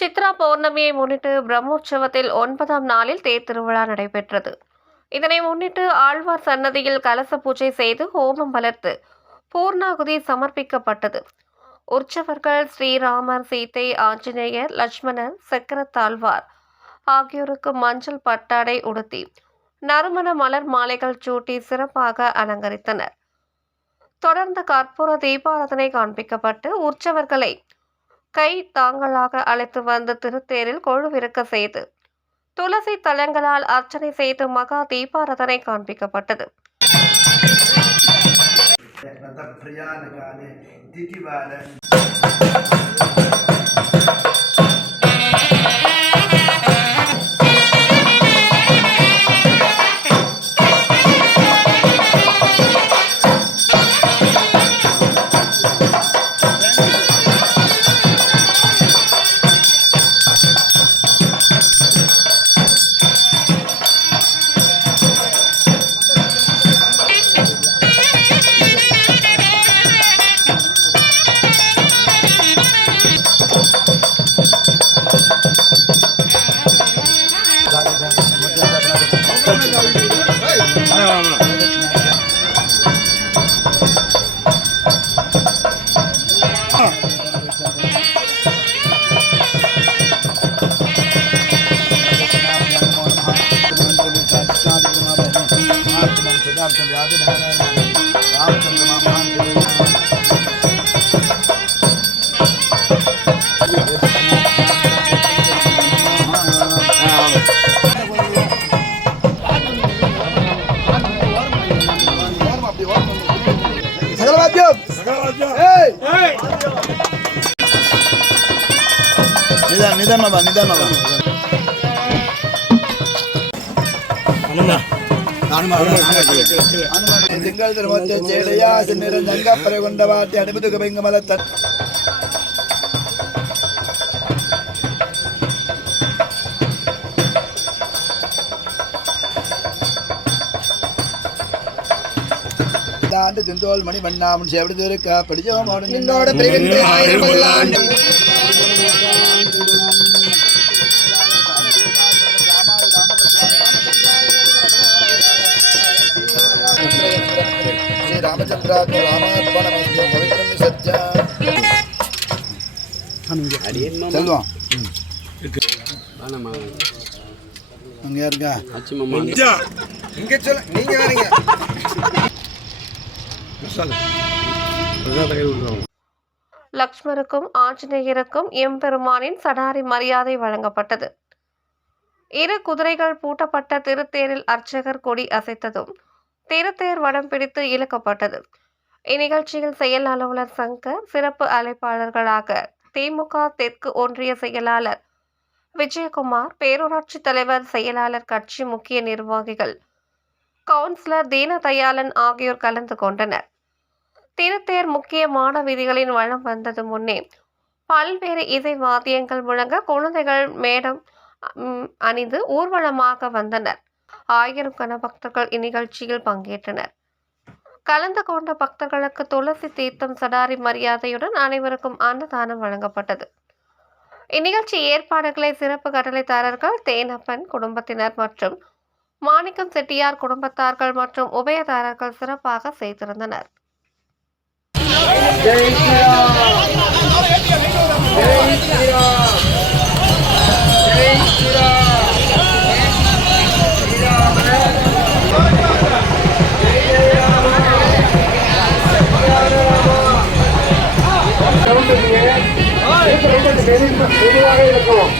சித்ரா பௌர்ணமியை முன்னிட்டு பிரம்மோற்சவத்தில் 9ஆம் நாளில் தேர் திருவிழா நடைபெற்றது. இதனை முன்னிட்டு ஆழ்வார் சன்னதியில் கலச பூஜை செய்து ஹோமம் வளர்த்து பூர்ணாகுதி சமர்ப்பிக்கப்பட்டது. உற்சவர்கள் ஸ்ரீராமர், சீதை, ஆஞ்சநேயர், லட்சுமணர், சக்கரத்தாழ்வார் ஆகியோருக்கு மஞ்சள் பட்டாடை உடுத்தி நறுமண மலர் மாலைகள் சூட்டி சிறப்பாக அலங்கரித்தனர். தொடர்ந்து கற்பூர தீபாராதனை காண்பிக்கப்பட்டு உற்சவர்களை கை தாங்களாக அழைத்து வந்து திருத்தேரில் கொழுவிருக்க செய்து துளசி தலங்களால் அர்ச்சனை செய்து மகா தீபாராதனை காண்பிக்கப்பட்டது. நிதானமா திங்கள் திருமத்தை சேடையா நிறஞ்சங்கப்பறை கொண்ட வார்த்தை அனுமதி கபைங்கமல ஆண்டு திந்தோல் மணி வண்ணாமன் சேவடி இருக்க படிச்சவனோட நின்னோட செல்வம் அங்க இருக்கா இங்க சொல்ல நீங்க வரீங்க. லக்ஷ்மருக்கும் ஆஞ்சநேயருக்கும் எம்பெருமானின் சடாரி மரியாதை வழங்கப்பட்டது. இரு குதிரைகள் பூட்டப்பட்ட திருத்தேரில் அர்ச்சகர் கொடி அசைத்ததும் திருத்தேர் வடம் பிடித்து இழுக்கப்பட்டது. இந்நிகழ்ச்சியில் செயல் அலுவலர் சங்கர், சிறப்பு அழைப்பாளர்களாக திமுக தெற்கு ஒன்றிய செயலாளர் விஜயகுமார், பேரூராட்சி தலைவர், செயலாளர், கட்சி முக்கிய நிர்வாகிகள், கவுன்சிலர் தீனதயாளன் ஆகியோர் கலந்து கொண்டனர். திருத்தேர் முக்கியமான வீதிகளின் வளம் வந்தது முன்னே பல்வேறு இசை வாத்தியங்கள் முழங்க குழந்தைகள் மேடம் அணிந்து ஊர்வலமாக வந்தனர். ஆயிரக்கணக்கான பக்தர்கள் இந்நிகழ்ச்சியில் பங்கேற்றனர். கலந்து கொண்ட பக்தர்களுக்கு துளசி தீர்த்தம், சடாரி மரியாதையுடன் அனைவருக்கும் அன்னதானம் வழங்கப்பட்டது. இந்நிகழ்ச்சி ஏற்பாடுகளை சிறப்பு கட்டளைதாரர்கள் தேனப்பன் குடும்பத்தினர் மற்றும் மாணிக்கம் செட்டியார் குடும்பத்தார்கள் மற்றும் உபயதாரர்கள் சிறப்பாக செய்திருந்தனர். இருக்கும்